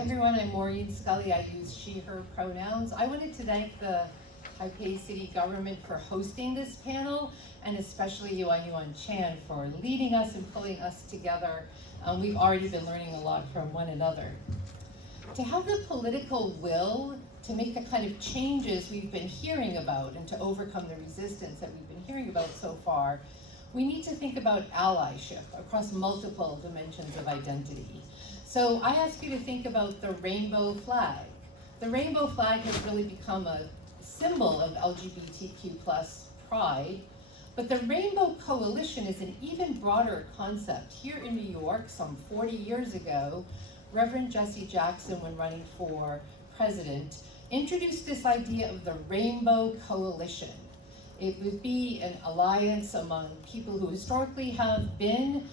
everyone, I'm Maureen Scully. I use she, her pronouns. I wanted to thank the Taipei City government for hosting this panel, and especially Yuan-Yuan Chan for leading us and pulling us together. We've already been learning a lot from one another. To have the political will to make the kind of changes we've been hearing about and to overcome the resistance that we've been hearing about so far, we need to think about allyship across multiple dimensions of identity. So I ask you to think about the rainbow flag. The rainbow flag has really become a symbol of LGBTQ+ pride, but the Rainbow Coalition is an even broader concept. Here in New York, some 40 years ago, Reverend Jesse Jackson, when running for president, introduced this idea of the Rainbow Coalition. It would be an alliance among people who historically have been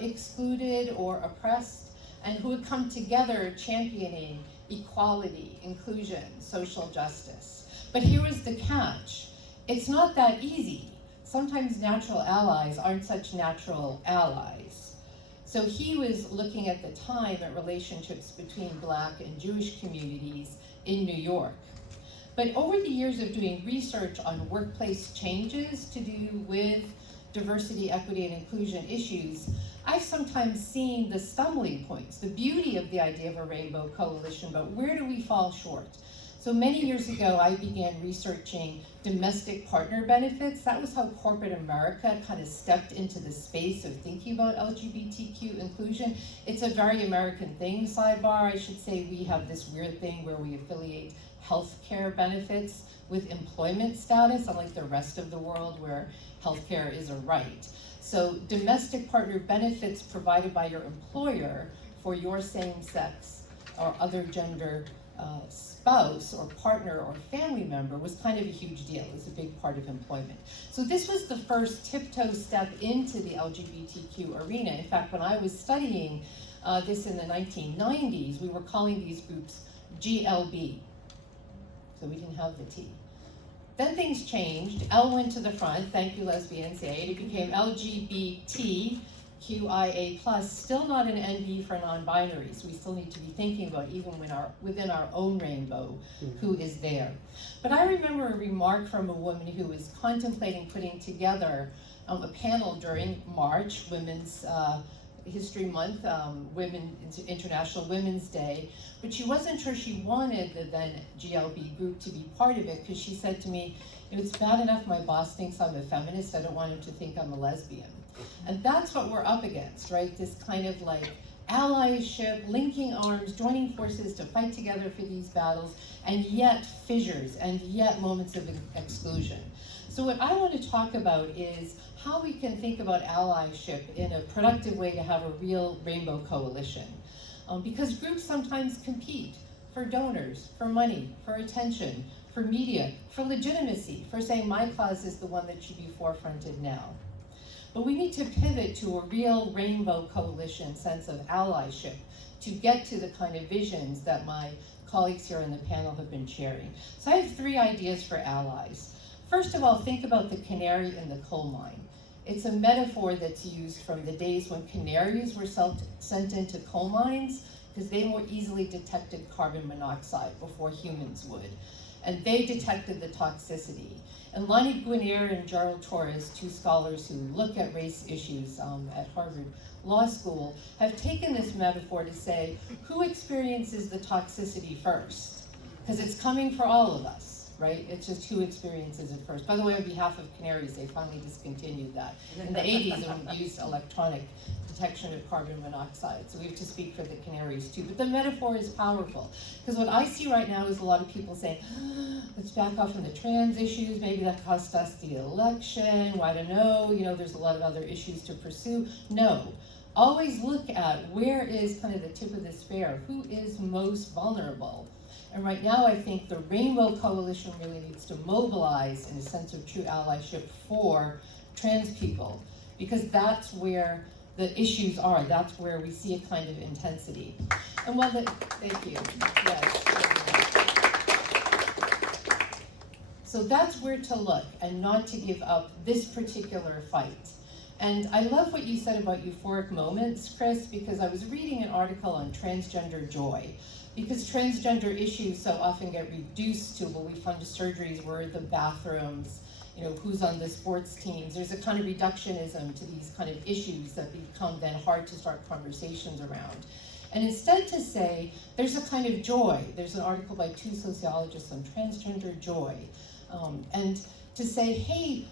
excluded or oppressed, and who would come together championing equality, inclusion, social justice. But here was the catch. It's not that easy. Sometimes natural allies aren't such natural allies. So he was looking at the time at relationships between Black and Jewish communities in New York. But over the years of doing research on workplace changes to do with diversity, equity, and inclusion issues, I've sometimes seen the stumbling points, the beauty of the idea of a rainbow coalition, but where do we fall short? So many years ago, I began researching domestic partner benefits. That was how corporate America kind of stepped into the space of thinking about LGBTQ inclusion. It's a very American thing, sidebar. I should say we have this weird thing where we affiliate healthcare benefits with employment status, unlike the rest of the world where healthcare is a right. So domestic partner benefits provided by your employer for your same-sex or other gender spouse or partner or family member was kind of a huge deal. It was a big part of employment. So this was the first tiptoe step into the LGBTQ arena. In fact, when I was studying this in the 1990s, we were calling these groups GLB. So we didn't have the T. Then things changed. L went to the front, thank you lesbians, yay. It became LGBTQIA+, still not an NB for non-binaries. We still need to be thinking about, even within our own rainbow, who is there. But I remember a remark from a woman who was contemplating putting together a panel during March, Women's History Month, International Women's Day, but she wasn't sure she wanted the then GLB group to be part of it, because she said to me, it's bad enough my boss thinks I'm a feminist, I don't want him to think I'm a lesbian. And that's what we're up against, right? This kind of like allyship, linking arms, joining forces to fight together for these battles, and yet fissures, and yet moments of exclusion. So what I want to talk about is how we can think about allyship in a productive way to have a real rainbow coalition. Because groups sometimes compete for donors, for money, for attention, for media, for legitimacy, for saying my cause is the one that should be forefronted now. But we need to pivot to a real rainbow coalition sense of allyship to get to the kind of visions that my colleagues here on the panel have been sharing. So I have 3 ideas for allies. First of all, think about the canary in the coal mine. It's a metaphor that's used from the days when canaries were sent into coal mines because they more easily detected carbon monoxide before humans would. And they detected the toxicity. And Lonnie Guinier and Gerald Torres, 2 scholars who look at race issues at Harvard Law School, have taken this metaphor to say, who experiences the toxicity first? Because it's coming for all of us. Right? It's just who experiences it first. By the way, on behalf of canaries, they finally discontinued that. In the 80s, it used electronic detection of carbon monoxide. So we have to speak for the canaries too. But the metaphor is powerful. Because what I see right now is a lot of people saying, let's back off from the trans issues. Maybe that cost us the election. Well, I don't know. There's a lot of other issues to pursue. No. Always look at where is kind of the tip of the spear. Who is most vulnerable? And right now, I think the Rainbow Coalition really needs to mobilize in a sense of true allyship for trans people, because that's where the issues are. That's where we see a kind of intensity. And while thank you. Yes. So that's where to look and not to give up this particular fight. And I love what you said about euphoric moments, Chris, because I was reading an article on transgender joy. Because transgender issues so often get reduced to, well, we fund surgeries, where are the bathrooms, you know, who's on the sports teams. There's a kind of reductionism to these kind of issues that become then hard to start conversations around. And instead to say, there's a kind of joy. There's an article by 2 sociologists on transgender joy. And to say, hey,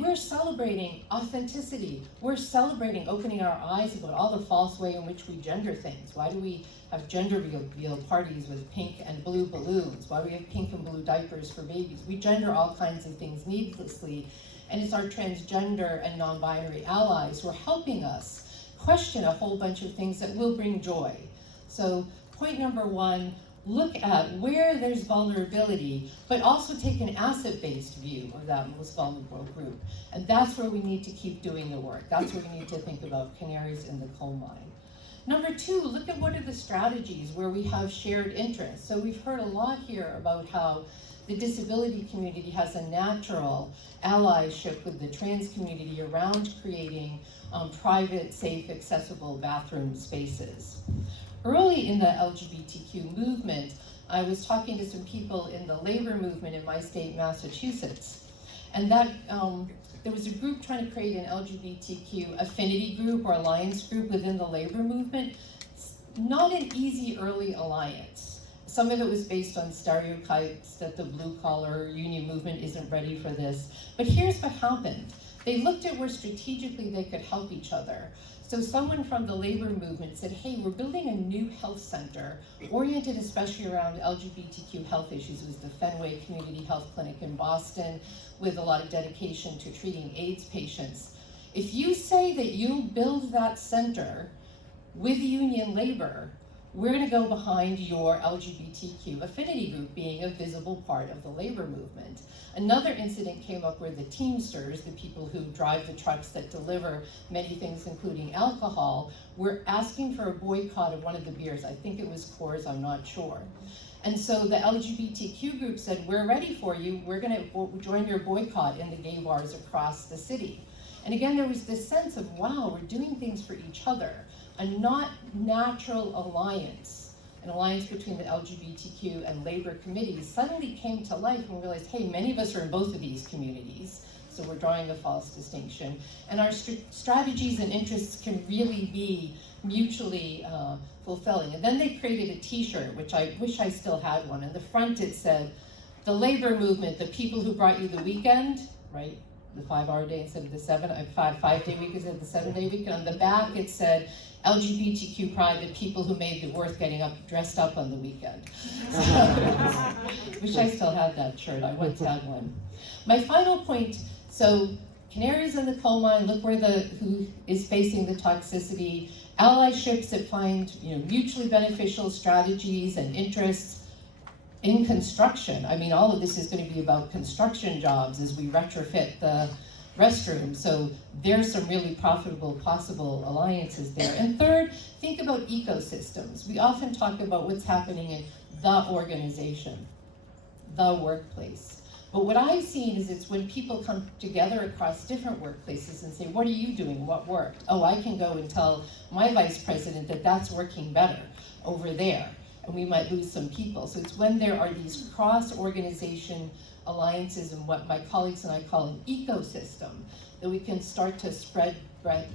we're celebrating authenticity. We're celebrating opening our eyes about all the false way in which we gender things. Why do we have gender reveal parties with pink and blue balloons? Why do we have pink and blue diapers for babies? We gender all kinds of things needlessly. And it's our transgender and non-binary allies who are helping us question a whole bunch of things that will bring joy. So point number 1, look at where there's vulnerability, but also take an asset-based view of that most vulnerable group. And that's where we need to keep doing the work. That's where we need to think about canaries in the coal mine. Number 2, look at what are the strategies where we have shared interests. So we've heard a lot here about how the disability community has a natural allyship with the trans community around creating private, safe, accessible bathroom spaces. Early in the LGBTQ movement, I was talking to some people in the labor movement in my state, Massachusetts. And that there was a group trying to create an LGBTQ affinity group or alliance group within the labor movement. Not an easy early alliance. Some of it was based on stereotypes that the blue-collar union movement isn't ready for this. But here's what happened. They looked at where strategically they could help each other. So someone from the labor movement said, hey, we're building a new health center oriented especially around LGBTQ health issues. It was the Fenway Community Health Clinic in Boston with a lot of dedication to treating AIDS patients. If you say that you'll build that center with union labor, we're gonna go behind your LGBTQ affinity group being a visible part of the labor movement. Another incident came up where the Teamsters, the people who drive the trucks that deliver many things, including alcohol, were asking for a boycott of one of the beers. I think it was Coors, I'm not sure. And so the LGBTQ group said, we're ready for you. We're gonna join your boycott in the gay bars across the city. And again, there was this sense of, wow, we're doing things for each other. A not natural alliance, an alliance between the LGBTQ and labor committees suddenly came to life and we realized, hey, many of us are in both of these communities, so we're drawing a false distinction. And our strategies and interests can really be mutually fulfilling. And then they created a t-shirt, which I wish I still had one. In the front it said, the labor movement, the people who brought you the weekend, right? The 5-hour day instead of the 5-day week instead of the 7-day week. And on the back it said, LGBTQ pride, the people who made it worth getting dressed up on the weekend. So, wish I still had that shirt. I once had one. My final point, so canaries in the coal mine, look where who is facing the toxicity, allyships that find mutually beneficial strategies and interests in construction. I mean, all of this is going to be about construction jobs as we retrofit the restroom. So there's some really profitable possible alliances there. And third, think about ecosystems. We often talk about what's happening in the organization, the workplace. But what I've seen is it's when people come together across different workplaces and say, what are you doing? What worked? Oh, I can go and tell my vice president that that's working better over there. And we might lose some people. So it's when there are these cross-organization alliances and what my colleagues and I call an ecosystem, that we can start to spread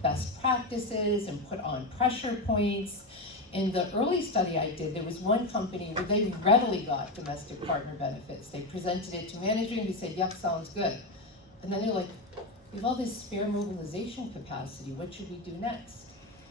best practices and put on pressure points. In the early study I did, there was one company where they readily got domestic partner benefits. They presented it to management, we said, yep, sounds good. And then they're like, we have all this spare mobilization capacity, what should we do next?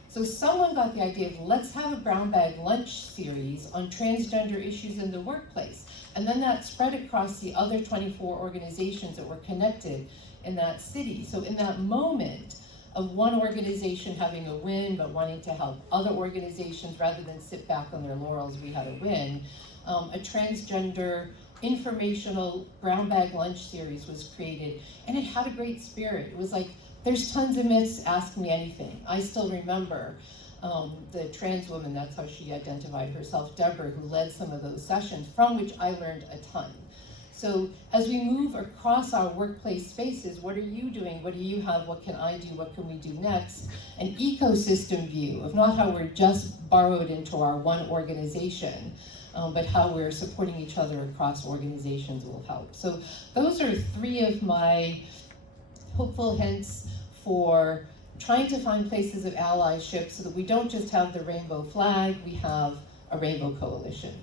So someone got the idea of, let's have a brown bag lunch series on transgender issues in the workplace. And then that spread across the other 24 organizations that were connected in that city. So in that moment of one organization having a win, but wanting to help other organizations rather than sit back on their laurels, we had a win, a transgender informational brown bag lunch series was created, and it had a great spirit. It was like, there's tons of myths, ask me anything. I still remember the trans woman, that's how she identified herself, Deborah, who led some of those sessions, from which I learned a ton. So as we move across our workplace spaces, what are you doing? What do you have? What can I do? What can we do next? An ecosystem view of not how we're just borrowed into our one organization, but how we're supporting each other across organizations will help. So those are 3 of my hopeful hints for trying to find places of allyship so that we don't just have the rainbow flag, we have a rainbow coalition.